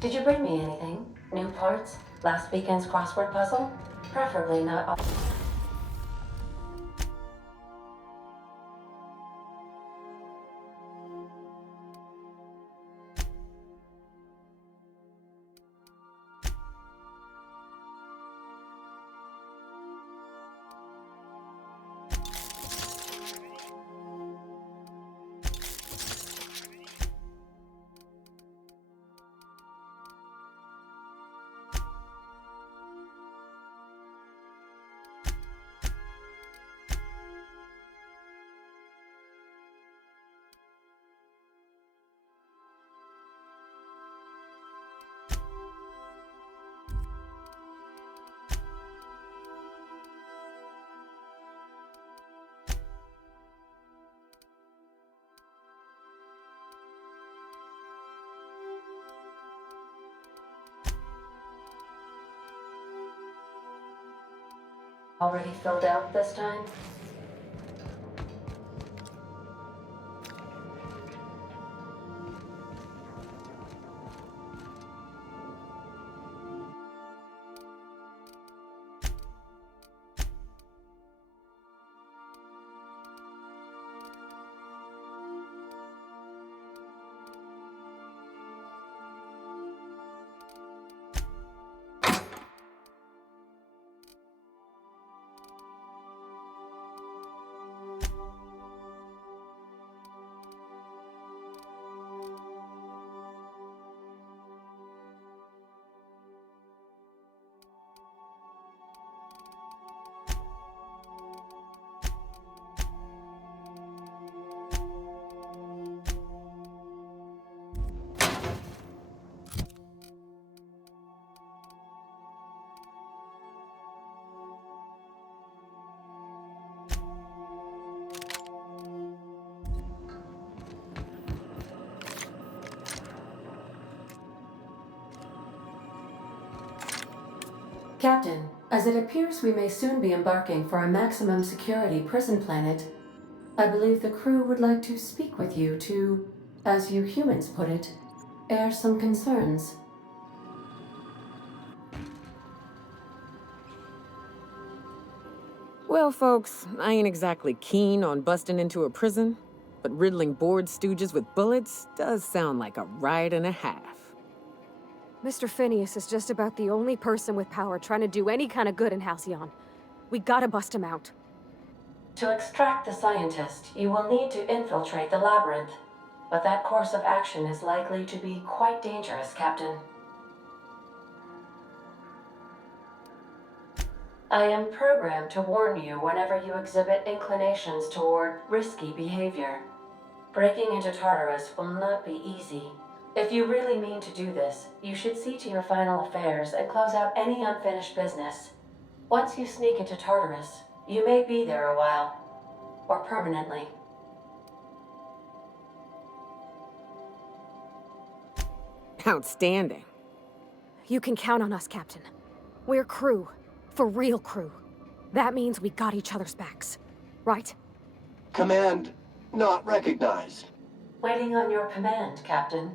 Did you bring me anything? New parts? Last weekend's crossword puzzle? Preferably not all. Already filled out this time? Captain, as it appears we may soon be embarking for a maximum security prison planet, I believe the crew would like to speak with you to, as you humans put it, air some concerns. Well, folks, I ain't exactly keen on busting into a prison, but riddling bored stooges with bullets does sound like a ride and a half. Mr. Phineas is just about the only person with power trying to do any kind of good in Halcyon. We gotta bust him out. To extract the scientist, you will need to infiltrate the labyrinth. But that course of action is likely to be quite dangerous, Captain. I am programmed to warn you whenever you exhibit inclinations toward risky behavior. Breaking into Tartarus will not be easy. If you really mean to do this, you should see to your final affairs and close out any unfinished business. Once you sneak into Tartarus, you may be there a while. Or permanently. Outstanding. You can count on us, Captain. We're crew. For real crew. That means we got each other's backs. Right? Command not recognized. Waiting on your command, Captain.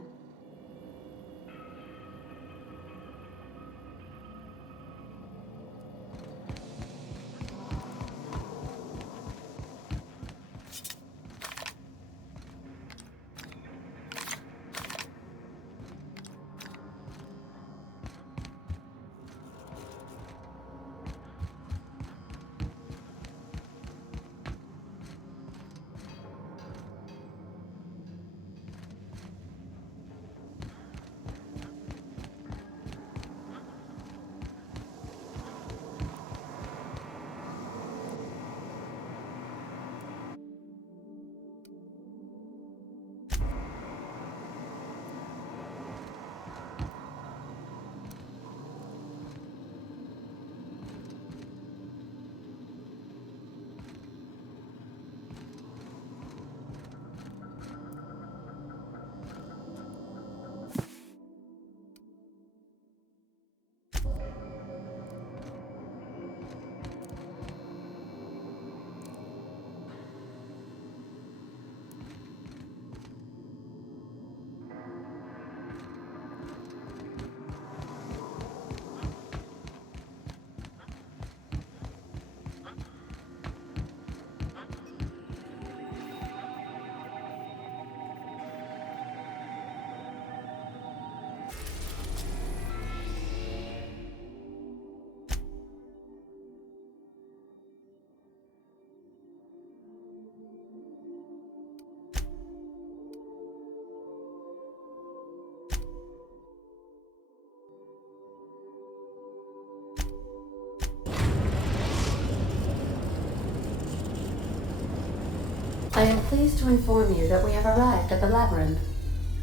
am pleased to inform you that we have arrived at the labyrinth.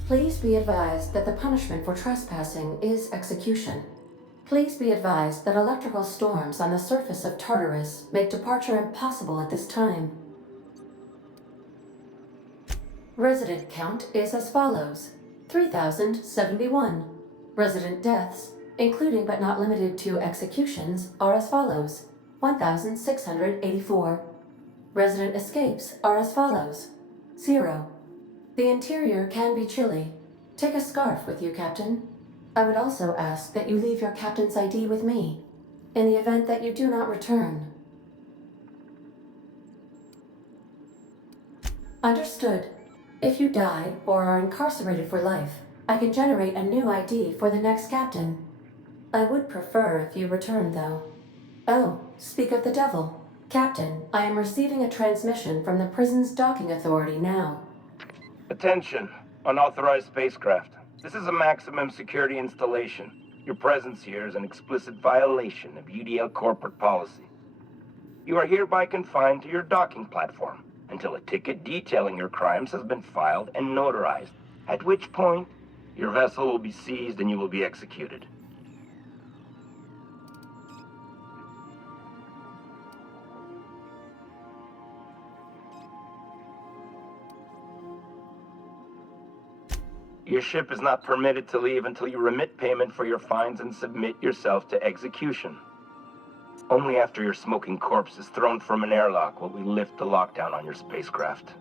Please be advised that the punishment for trespassing is execution. Please be advised that electrical storms on the surface of Tartarus make departure impossible at this time. Resident count is as follows: 3,071. Resident deaths, including but not limited to executions, are as follows: 1,684. Resident escapes are as follows: 0. The interior can be chilly. Take a scarf with you, Captain. I would also ask that you leave your captain's ID with me, in the event that you do not return. Understood. If you die or are incarcerated for life, I can generate a new ID for the next captain. I would prefer if you return, though. Oh, speak of the devil. Captain, I am receiving a transmission from the prison's docking authority now. Attention, unauthorized spacecraft. This is a maximum security installation. Your presence here is an explicit violation of UDL corporate policy. You are hereby confined to your docking platform until a ticket detailing your crimes has been filed and notarized, at which point your vessel will be seized and you will be executed. Your ship is not permitted to leave until you remit payment for your fines and submit yourself to execution. Only after your smoking corpse is thrown from an airlock will we lift the lockdown on your spacecraft.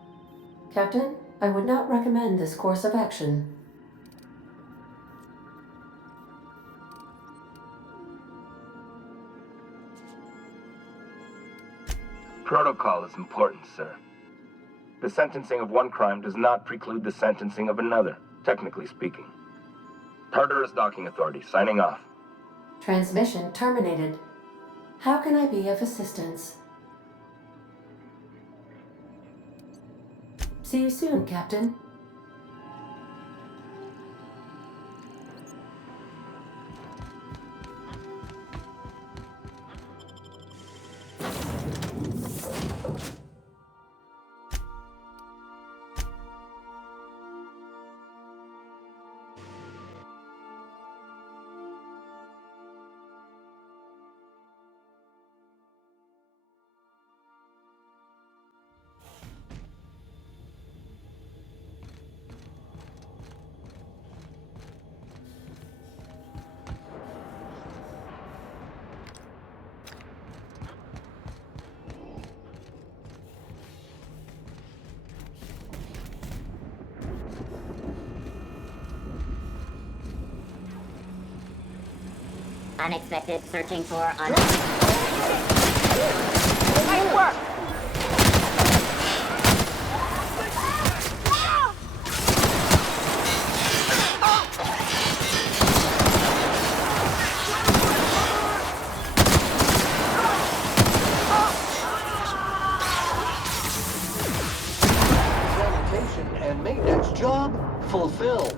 Captain, I would not recommend this course of action. Protocol is important, sir. The sentencing of one crime does not preclude the sentencing of another, technically speaking. Tartarus Docking Authority, signing off. Transmission terminated. How can I be of assistance? See you soon, Captain. Unexpected searching for Nice work! Sanitation and maintenance job fulfilled.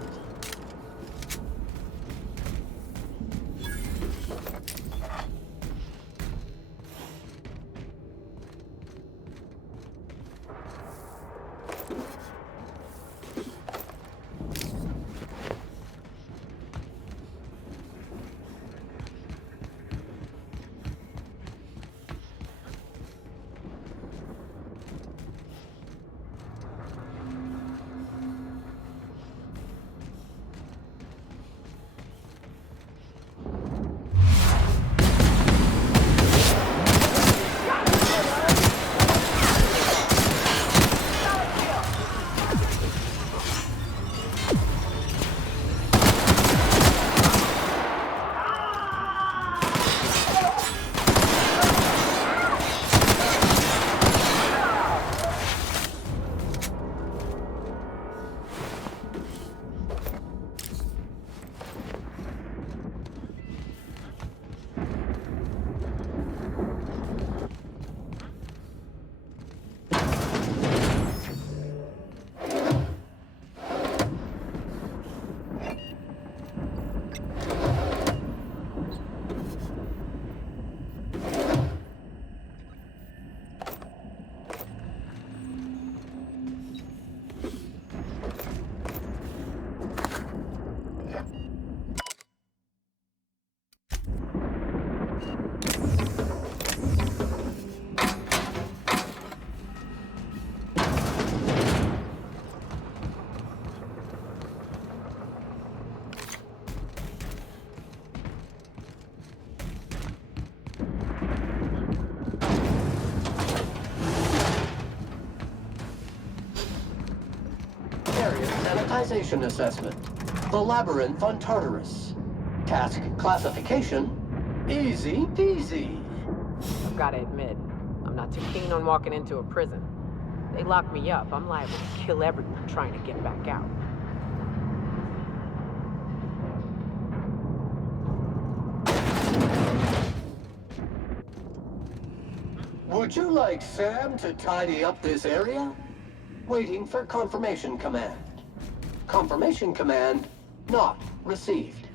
Sanitization assessment. The labyrinth on Tartarus. Task classification. Easy peasy. I've gotta admit, I'm not too keen on walking into a prison. They lock me up, I'm liable to kill everyone trying to get back out. Would you like Sam to tidy up this area? Waiting for confirmation command. Confirmation command not received.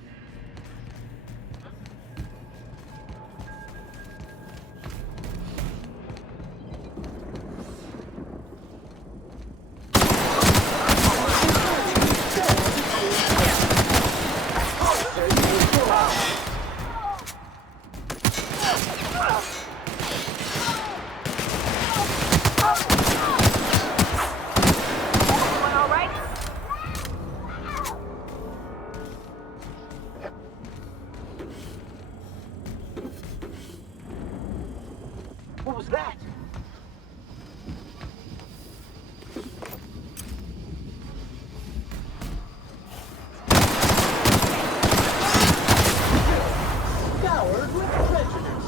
What was that? Scoured with prejudice.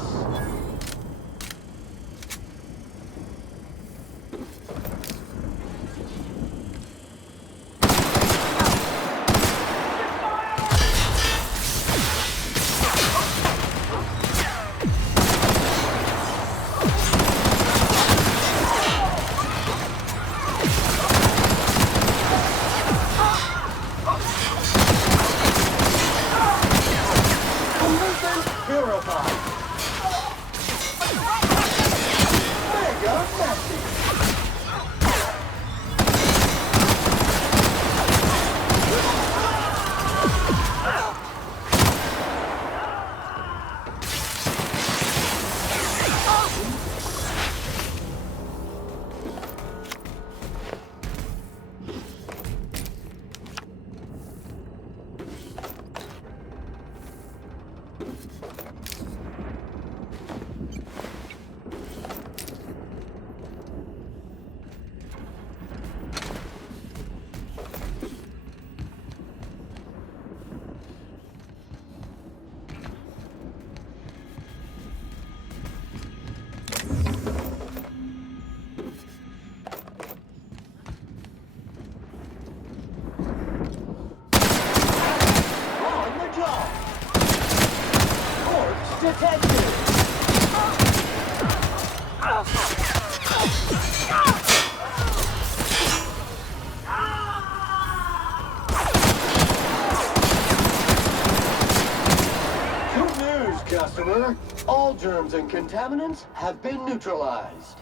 Customer, all germs and contaminants have been neutralized.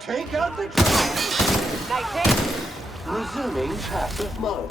Take out the trash! Nice hit! Resuming passive mode.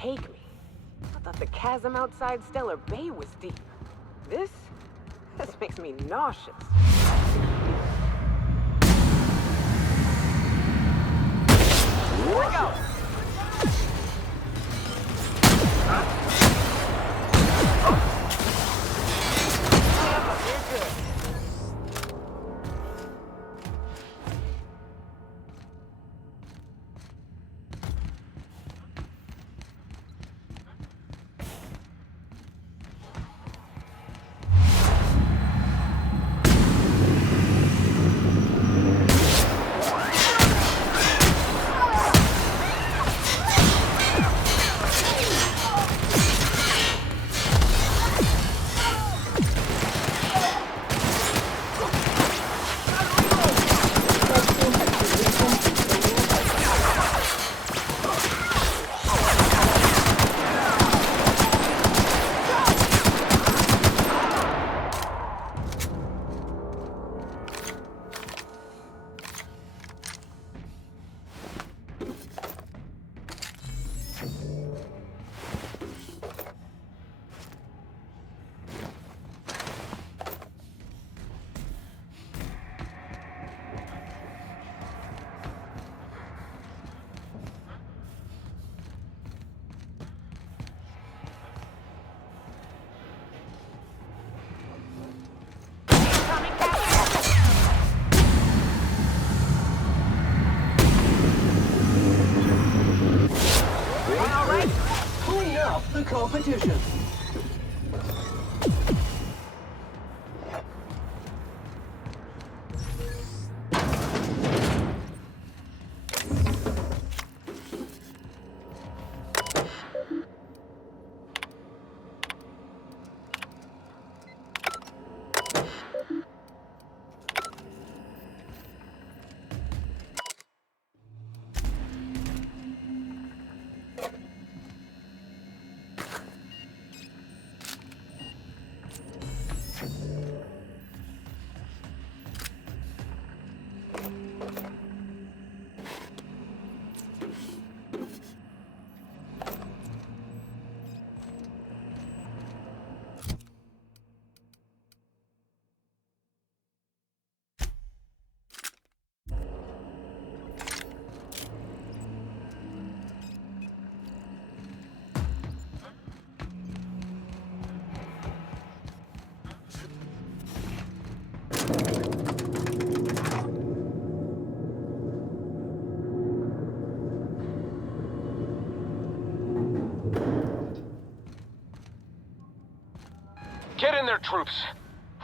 take me. I thought the chasm outside Stellar Bay was deep. This makes me nauseous. Here we go! The competition. Get in there, troops!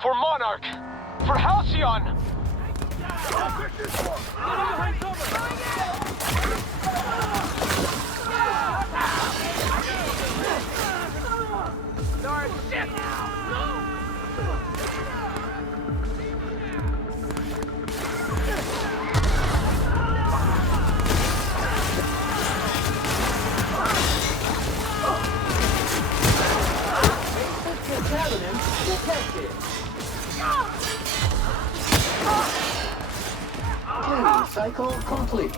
For Monarch! For Halcyon! Cleaning cycle complete.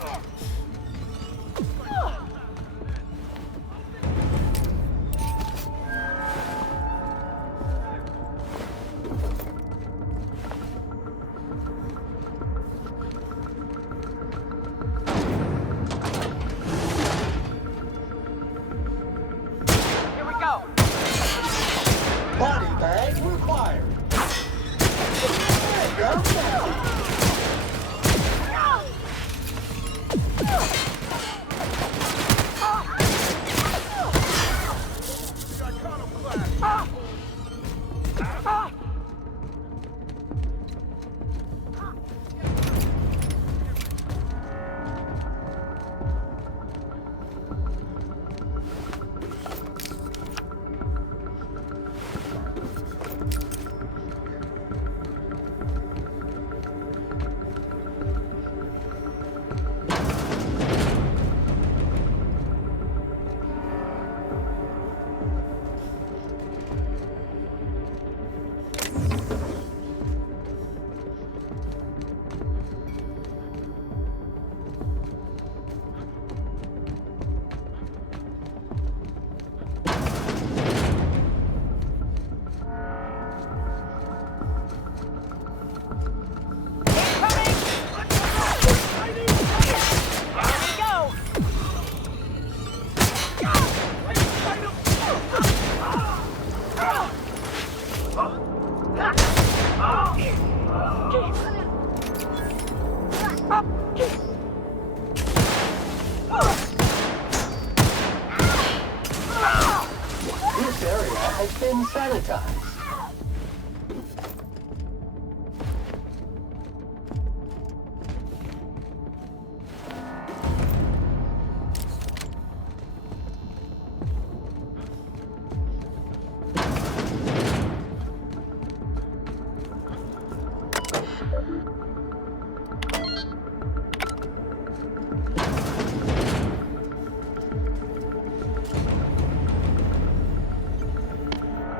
Here we go! Body bag required. Go now. has been sanitized.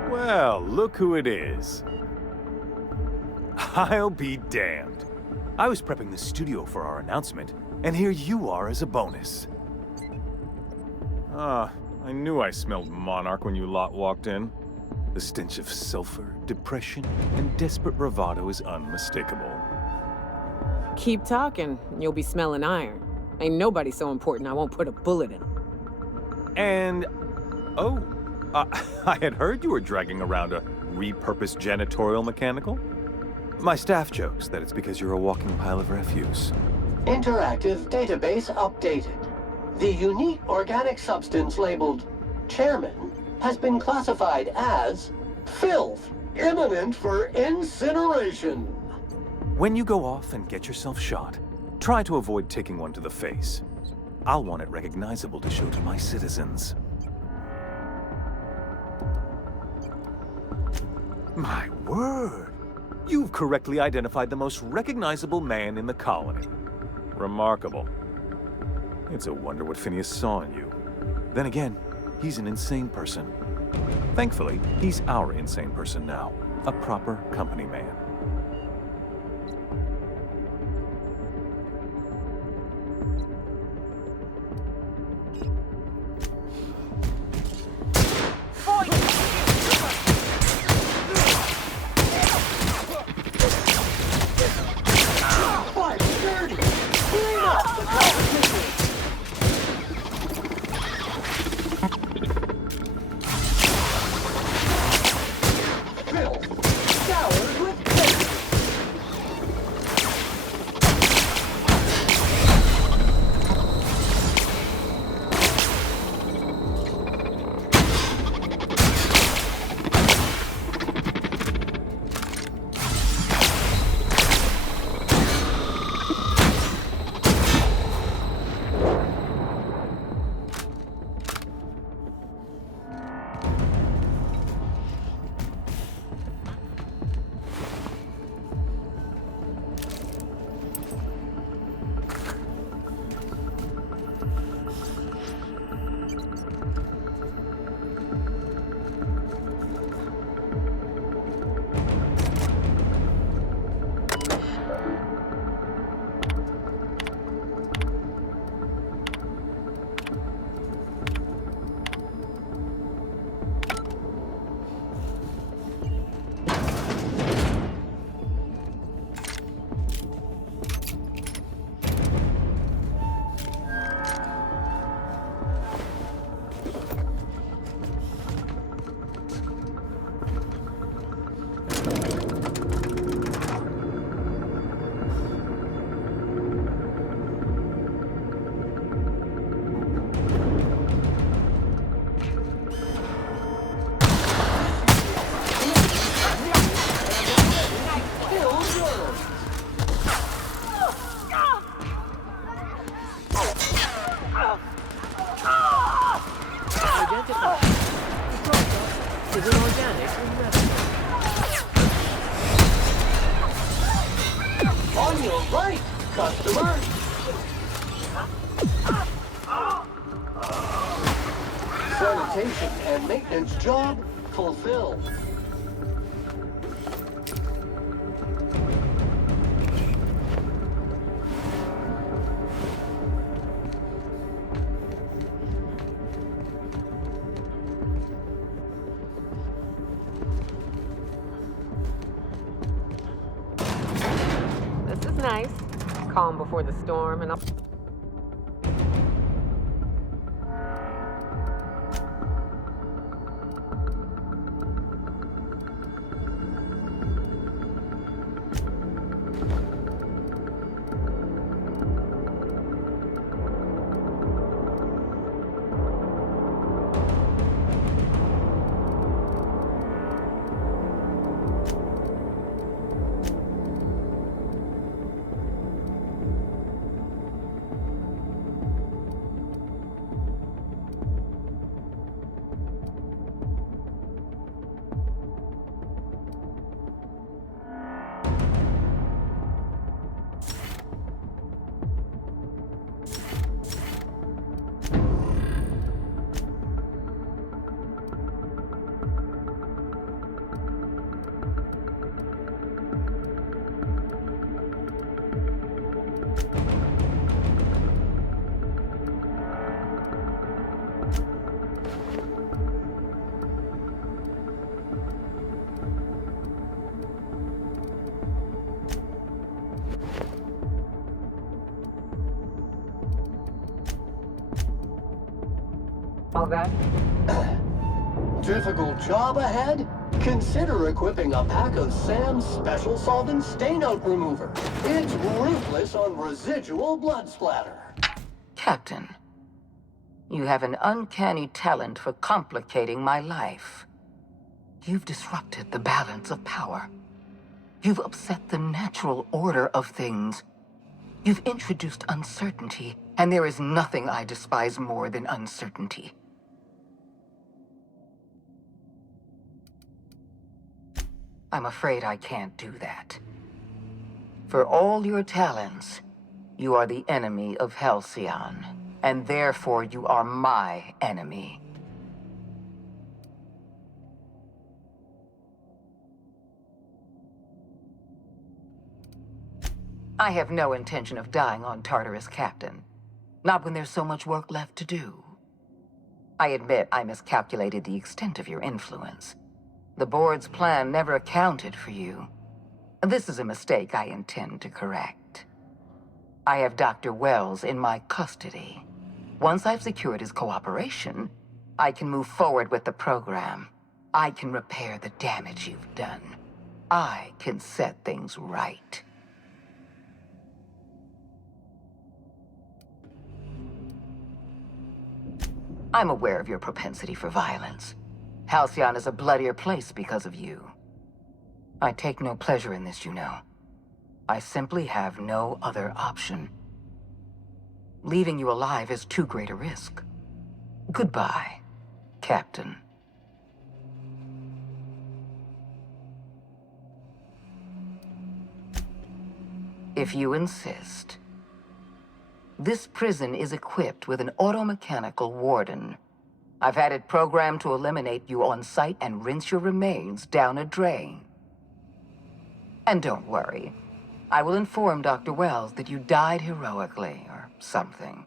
Well, look who it is. I'll be damned. I was prepping the studio for our announcement, and here you are as a bonus. Ah, I knew I smelled Monarch when you lot walked in. The stench of sulfur, depression, and desperate bravado is unmistakable. Keep talking, and you'll be smelling iron. Ain't nobody so important I won't put a bullet in. And... oh, I had heard you were dragging around a repurposed janitorial mechanical. My staff jokes that it's because you're a walking pile of refuse. Interactive database updated. The unique organic substance labeled Chairman has been classified as filth, imminent for incineration. When you go off and get yourself shot, try to avoid taking one to the face. I'll want it recognizable to show to my citizens. My word! You've correctly identified the most recognizable man in the colony. Remarkable. It's a wonder what Phineas saw in you. Then again, he's an insane person. Thankfully, he's our insane person now. A proper company man. On your right, customer! Sanitation and maintenance job fulfilled. This is nice. Calm before the storm, and I'll... All that? Difficult job ahead? Consider equipping a pack of Sam's special solvent stain-out remover. It's ruthless on residual blood splatter. Captain, you have an uncanny talent for complicating my life. You've disrupted the balance of power. You've upset the natural order of things. You've introduced uncertainty, and there is nothing I despise more than uncertainty. I'm afraid I can't do that. For all your talents, you are the enemy of Halcyon, and therefore you are my enemy. I have no intention of dying on Tartarus, Captain. Not when there's so much work left to do. I admit I miscalculated the extent of your influence. The board's plan never accounted for you. This is a mistake I intend to correct. I have Dr. Wells in my custody. Once I've secured his cooperation, I can move forward with the program. I can repair the damage you've done. I can set things right. I'm aware of your propensity for violence. Halcyon is a bloodier place because of you. I take no pleasure in this, you know. I simply have no other option. Leaving you alive is too great a risk. Goodbye, Captain. If you insist. This prison is equipped with an automechanical warden. I've had it programmed to eliminate you on sight and rinse your remains down a drain. And don't worry. I will inform Dr. Wells that you died heroically, or something.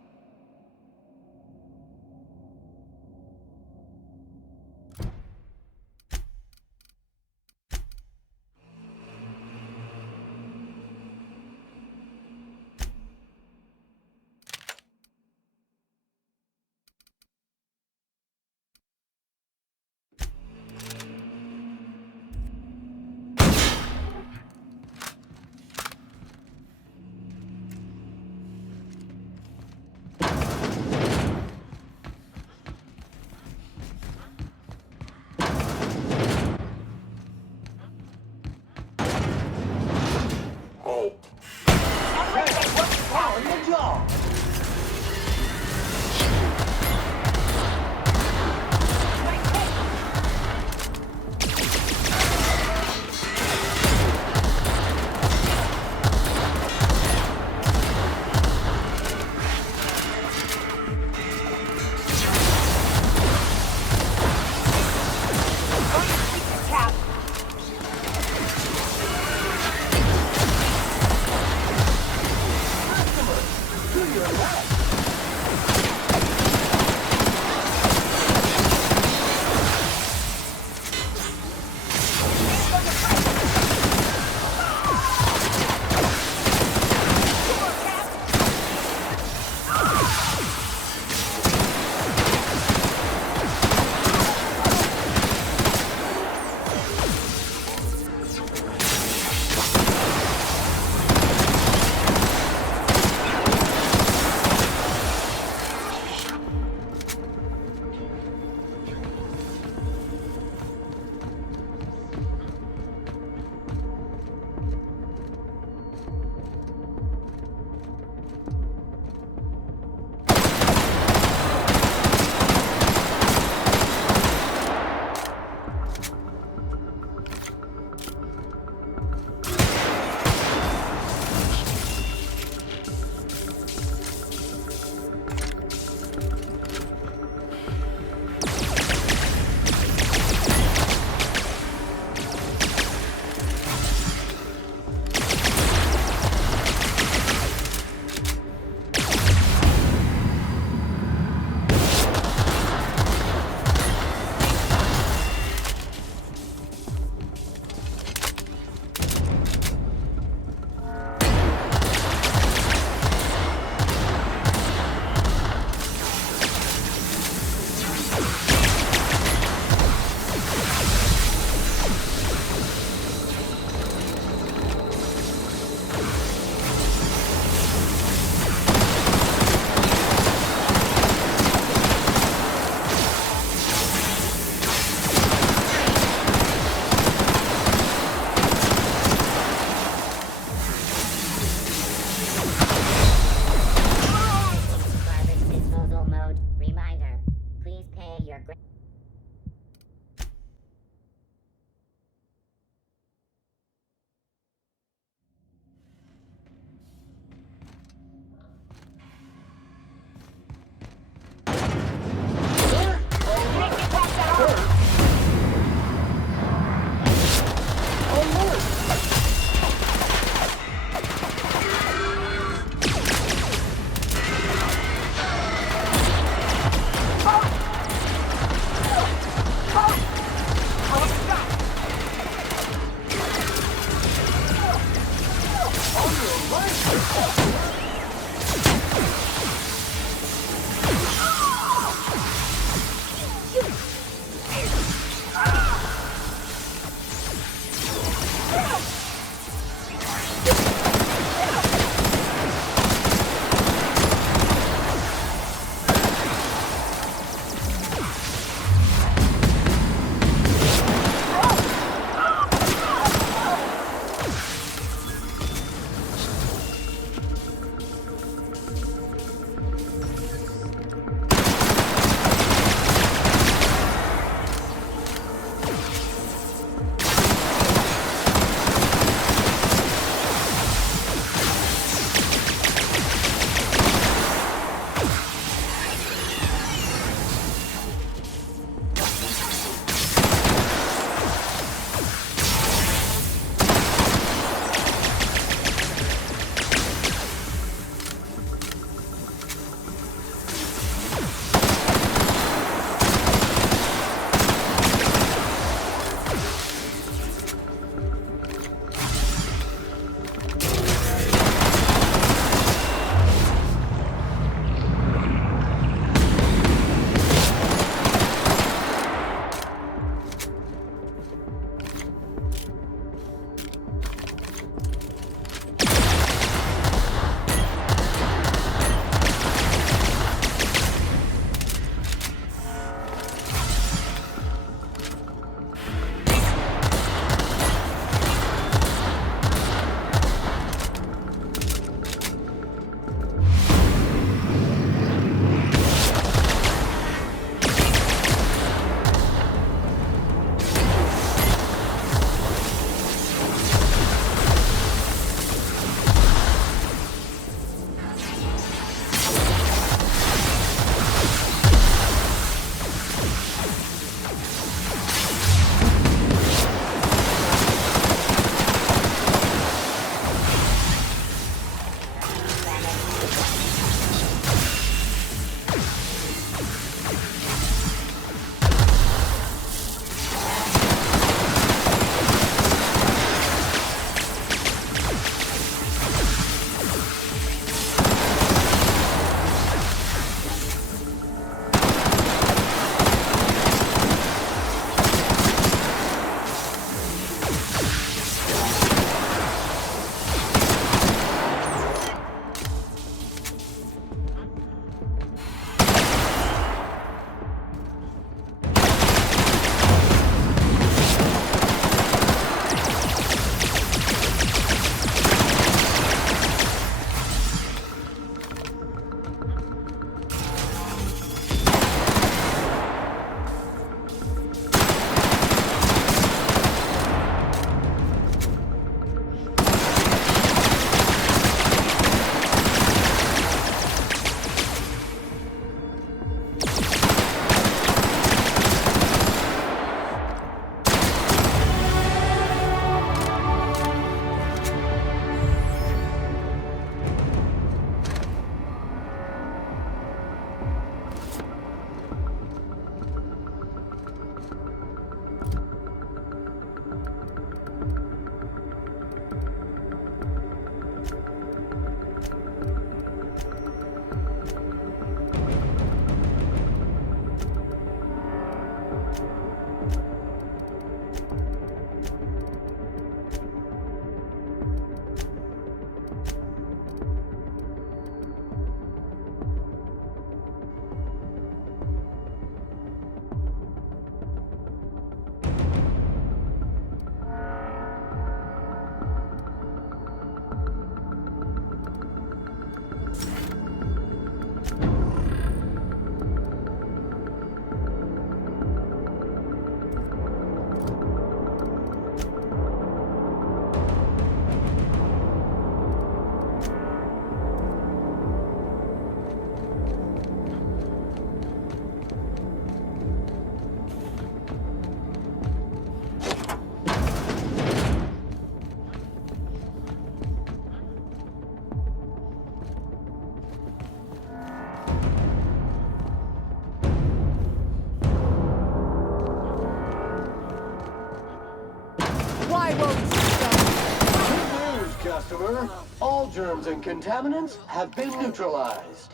I won't stand. Good news, customer. All germs and contaminants have been neutralized.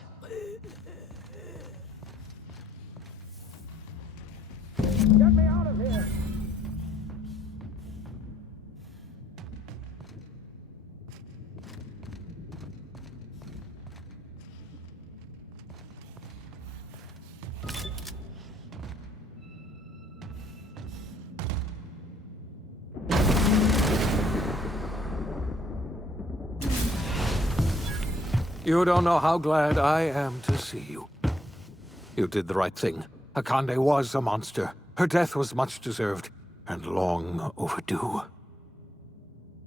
Get me out of here! You don't know how glad I am to see you. You did the right thing. Akandé was a monster. Her death was much deserved, and long overdue.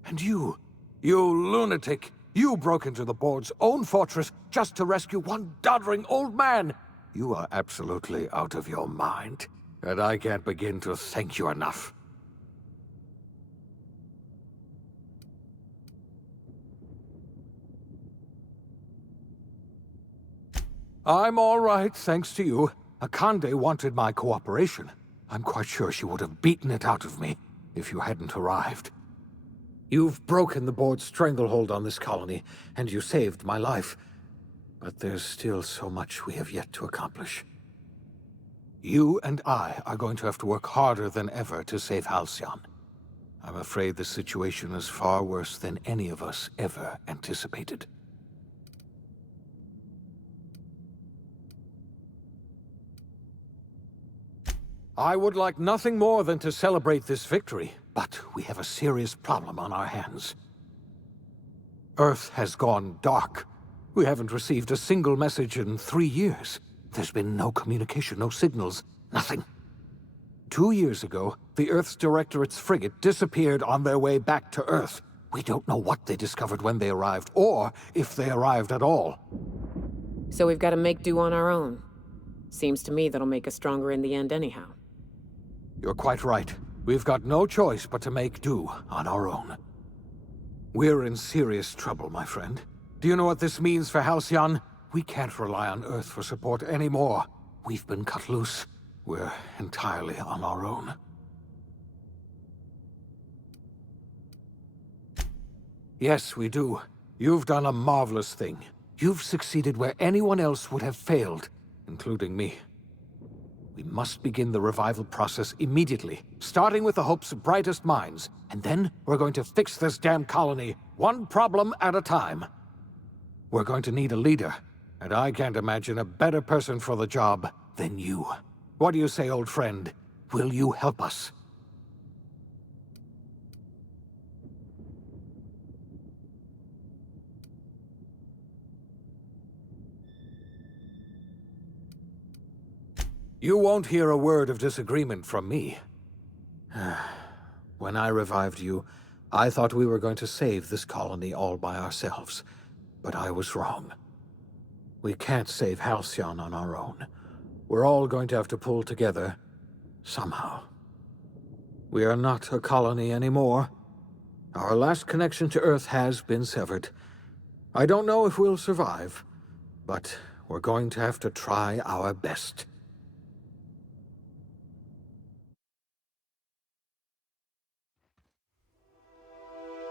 And you lunatic, you broke into the board's own fortress just to rescue one doddering old man. You are absolutely out of your mind, and I can't begin to thank you enough. I'm all right, thanks to you. Akandé wanted my cooperation. I'm quite sure she would have beaten it out of me if you hadn't arrived. You've broken the board's stranglehold on this colony, and you saved my life. But there's still so much we have yet to accomplish. You and I are going to have to work harder than ever to save Halcyon. I'm afraid the situation is far worse than any of us ever anticipated. I would like nothing more than to celebrate this victory, but we have a serious problem on our hands. Earth has gone dark. We haven't received a single message in 3 years. There's been no communication, no signals, nothing. 2 years ago, the Earth's Directorate's frigate disappeared on their way back to Earth. We don't know what they discovered when they arrived, or if they arrived at all. So we've got to make do on our own. Seems to me that'll make us stronger in the end anyhow. You're quite right. We've got no choice but to make do on our own. We're in serious trouble, my friend. Do you know what this means for Halcyon? We can't rely on Earth for support anymore. We've been cut loose. We're entirely on our own. Yes, we do. You've done a marvelous thing. You've succeeded where anyone else would have failed, including me. We must begin the revival process immediately, starting with the Hope's brightest minds, and then we're going to fix this damn colony, one problem at a time. We're going to need a leader, and I can't imagine a better person for the job than you. What do you say, old friend? Will you help us? You won't hear a word of disagreement from me. When I revived you, I thought we were going to save this colony all by ourselves. But I was wrong. We can't save Halcyon on our own. We're all going to have to pull together, somehow. We are not a colony anymore. Our last connection to Earth has been severed. I don't know if we'll survive, but we're going to have to try our best.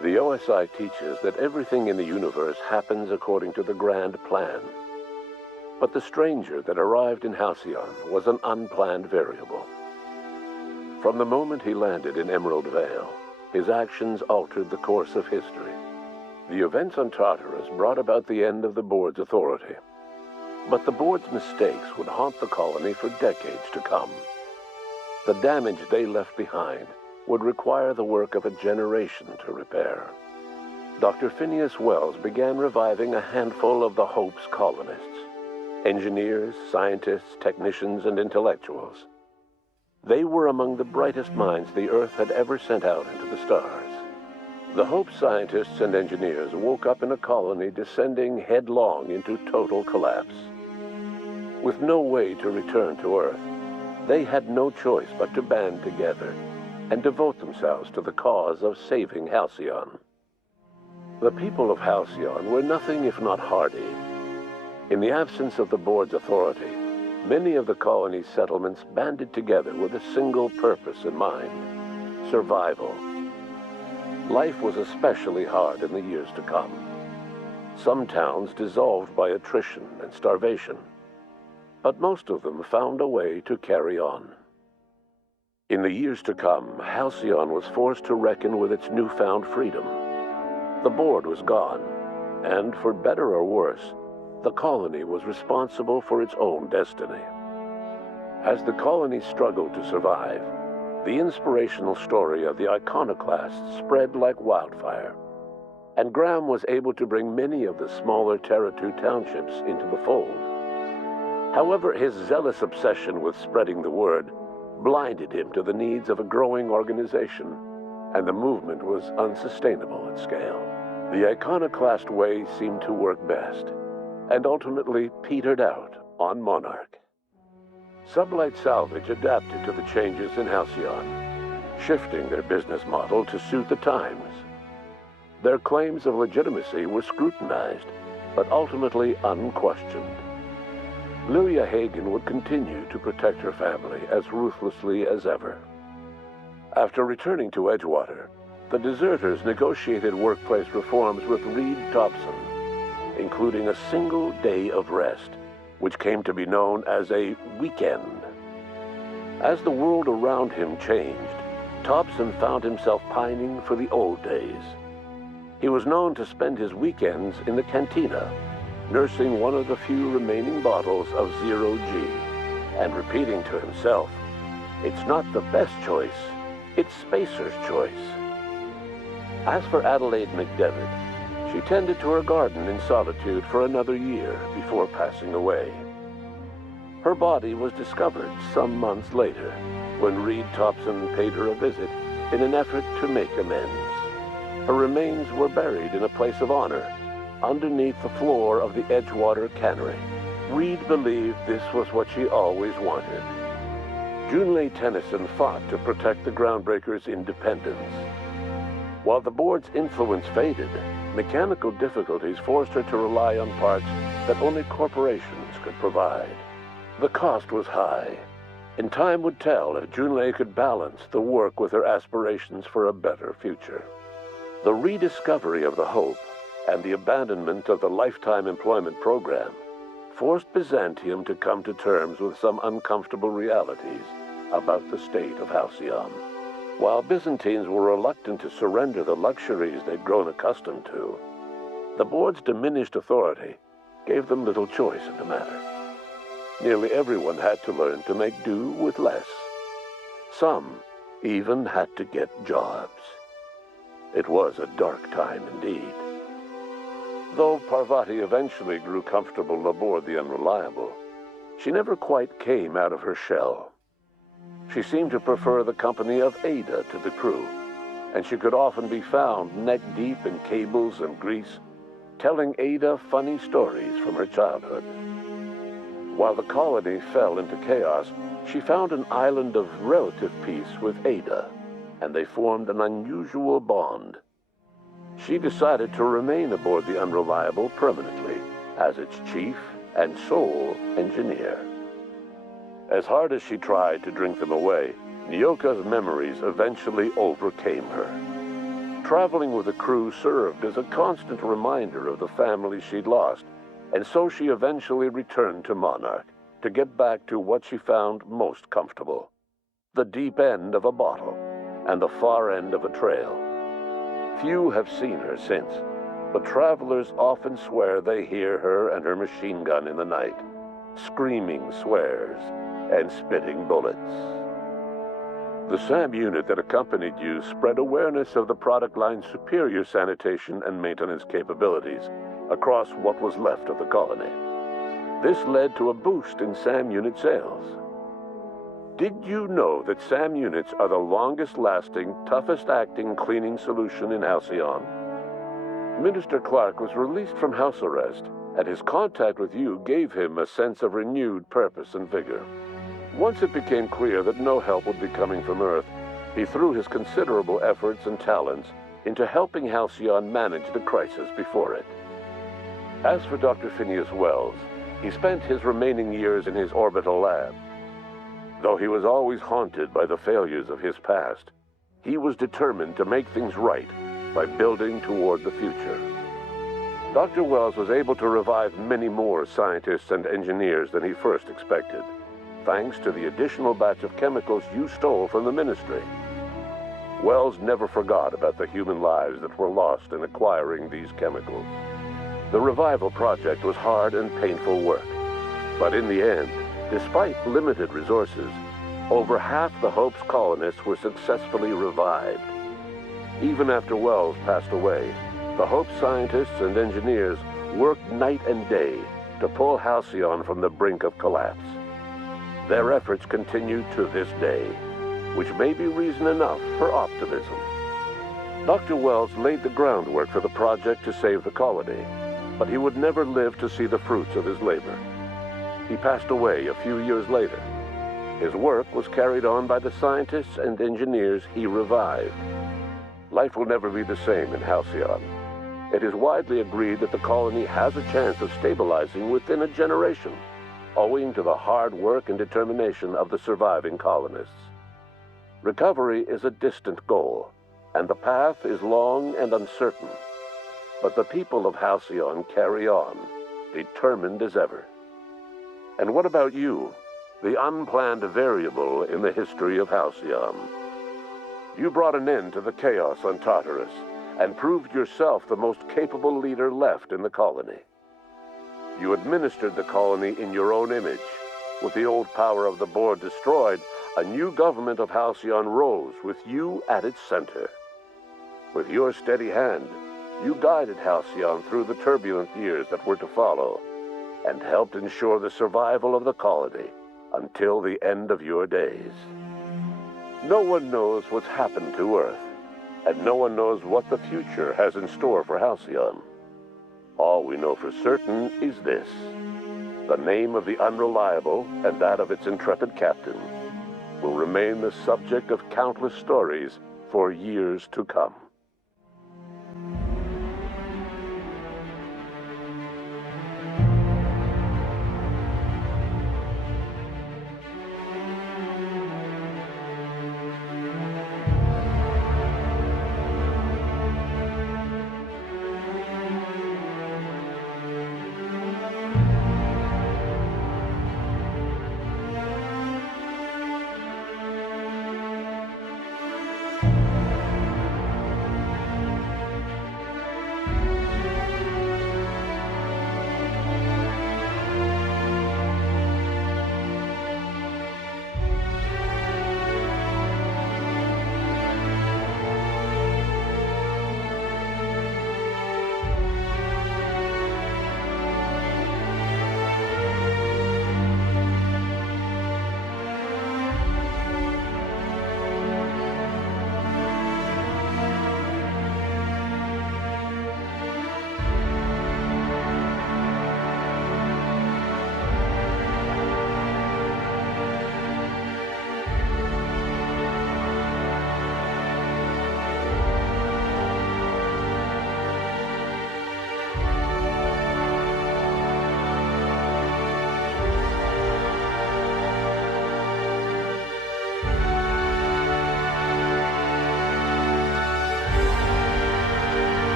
The OSI teaches that everything in the universe happens according to the grand plan. But the stranger that arrived in Halcyon was an unplanned variable. From the moment he landed in Emerald Vale, his actions altered the course of history. The events on Tartarus brought about the end of the board's authority. But the board's mistakes would haunt the colony for decades to come. The damage they left behind would require the work of a generation to repair. Dr. Phineas Wells began reviving a handful of the Hope's colonists. Engineers, scientists, technicians, and intellectuals. They were among the brightest minds the Earth had ever sent out into the stars. The Hope scientists and engineers woke up in a colony descending headlong into total collapse. With no way to return to Earth, they had no choice but to band together and devote themselves to the cause of saving Halcyon. The people of Halcyon were nothing if not hardy. In the absence of the board's authority, many of the colony's settlements banded together with a single purpose in mind: survival. life was especially hard in the years to come. Some towns dissolved by attrition and starvation, but most of them found a way to carry on. In the years to come, Halcyon was forced to reckon with its newfound freedom. The board was gone, and for better or worse, the colony was responsible for its own destiny. As the colony struggled to survive, the inspirational story of the iconoclasts spread like wildfire, and Graham was able to bring many of the smaller Terra-2 townships into the fold. However, his zealous obsession with spreading the word blinded him to the needs of a growing organization, and the movement was unsustainable at scale. The iconoclast way seemed to work best, and ultimately petered out on Monarch. Sublight Salvage adapted to the changes in Halcyon, shifting their business model to suit the times. Their claims of legitimacy were scrutinized, but ultimately unquestioned. Lilia Hagen would continue to protect her family as ruthlessly as ever. After returning to Edgewater, the deserters negotiated workplace reforms with Reed Thompson, including a single day of rest, which came to be known as a weekend. As the world around him changed, Thompson found himself pining for the old days. He was known to spend his weekends in the cantina, nursing one of the few remaining bottles of Zero-G, and repeating to himself, "It's not the best choice, it's Spacer's choice." As for Adelaide McDevitt, she tended to her garden in solitude for another year before passing away. Her body was discovered some months later, when Reed Thompson paid her a visit in an effort to make amends. Her remains were buried in a place of honor, underneath the floor of the Edgewater Cannery. Reed believed this was what she always wanted. Junlei Tennyson fought to protect the Groundbreakers' independence. While the board's influence faded, mechanical difficulties forced her to rely on parts that only corporations could provide. The cost was high, and time would tell if Junlei could balance the work with her aspirations for a better future. The rediscovery of the Hope and the abandonment of the lifetime employment program forced Byzantium to come to terms with some uncomfortable realities about the state of Halcyon. While Byzantines were reluctant to surrender the luxuries they'd grown accustomed to, the board's diminished authority gave them little choice in the matter. Nearly everyone had to learn to make do with less. Some even had to get jobs. It was a dark time indeed. Though Parvati eventually grew comfortable aboard the Unreliable, she never quite came out of her shell. She seemed to prefer the company of Ada to the crew, and she could often be found neck-deep in cables and grease, telling Ada funny stories from her childhood. While the colony fell into chaos, she found an island of relative peace with Ada, and they formed an unusual bond. She decided to remain aboard the Unreliable permanently as its chief and sole engineer. As hard as she tried to drink them away, Nyoka's memories eventually overcame her. Traveling with the crew served as a constant reminder of the family she'd lost, and so she eventually returned to Monarch to get back to what she found most comfortable: the deep end of a bottle and the far end of a trail. Few have seen her since, but travelers often swear they hear her and her machine gun in the night, screaming swears and spitting bullets. The SAM unit that accompanied you spread awareness of the product line's superior sanitation and maintenance capabilities across what was left of the colony. This led to a boost in SAM unit sales. Did you know that SAM units are the longest-lasting, toughest-acting cleaning solution in Halcyon? Minister Clark was released from house arrest, and his contact with you gave him a sense of renewed purpose and vigor. Once it became clear that no help would be coming from Earth, he threw his considerable efforts and talents into helping Halcyon manage the crisis before it. As for Dr. Phineas Wells, he spent his remaining years in his orbital lab. Though he was always haunted by the failures of his past, he was determined to make things right by building toward the future. Dr. Wells was able to revive many more scientists and engineers than he first expected, thanks to the additional batch of chemicals you stole from the Ministry. Wells never forgot about the human lives that were lost in acquiring these chemicals. The revival project was hard and painful work, but in the end, despite limited resources, over half the Hope's colonists were successfully revived. Even after Wells passed away, the Hope scientists and engineers worked night and day to pull Halcyon from the brink of collapse. Their efforts continue to this day, which may be reason enough for optimism. Dr. Wells laid the groundwork for the project to save the colony, but he would never live to see the fruits of his labor. He passed away a few years later. His work was carried on by the scientists and engineers he revived. Life will never be the same in Halcyon. It is widely agreed that the colony has a chance of stabilizing within a generation, owing to the hard work and determination of the surviving colonists. Recovery is a distant goal, and the path is long and uncertain. But the people of Halcyon carry on, determined as ever. And what about you, the unplanned variable in the history of Halcyon? You brought an end to the chaos on Tartarus, and proved yourself the most capable leader left in the colony. You administered the colony in your own image. With the old power of the board destroyed, a new government of Halcyon rose with you at its center. With your steady hand, you guided Halcyon through the turbulent years that were to follow, and helped ensure the survival of the colony until the end of your days. No one knows what's happened to Earth, and no one knows what the future has in store for Halcyon. All we know for certain is this: the name of the Unreliable and that of its intrepid captain will remain the subject of countless stories for years to come.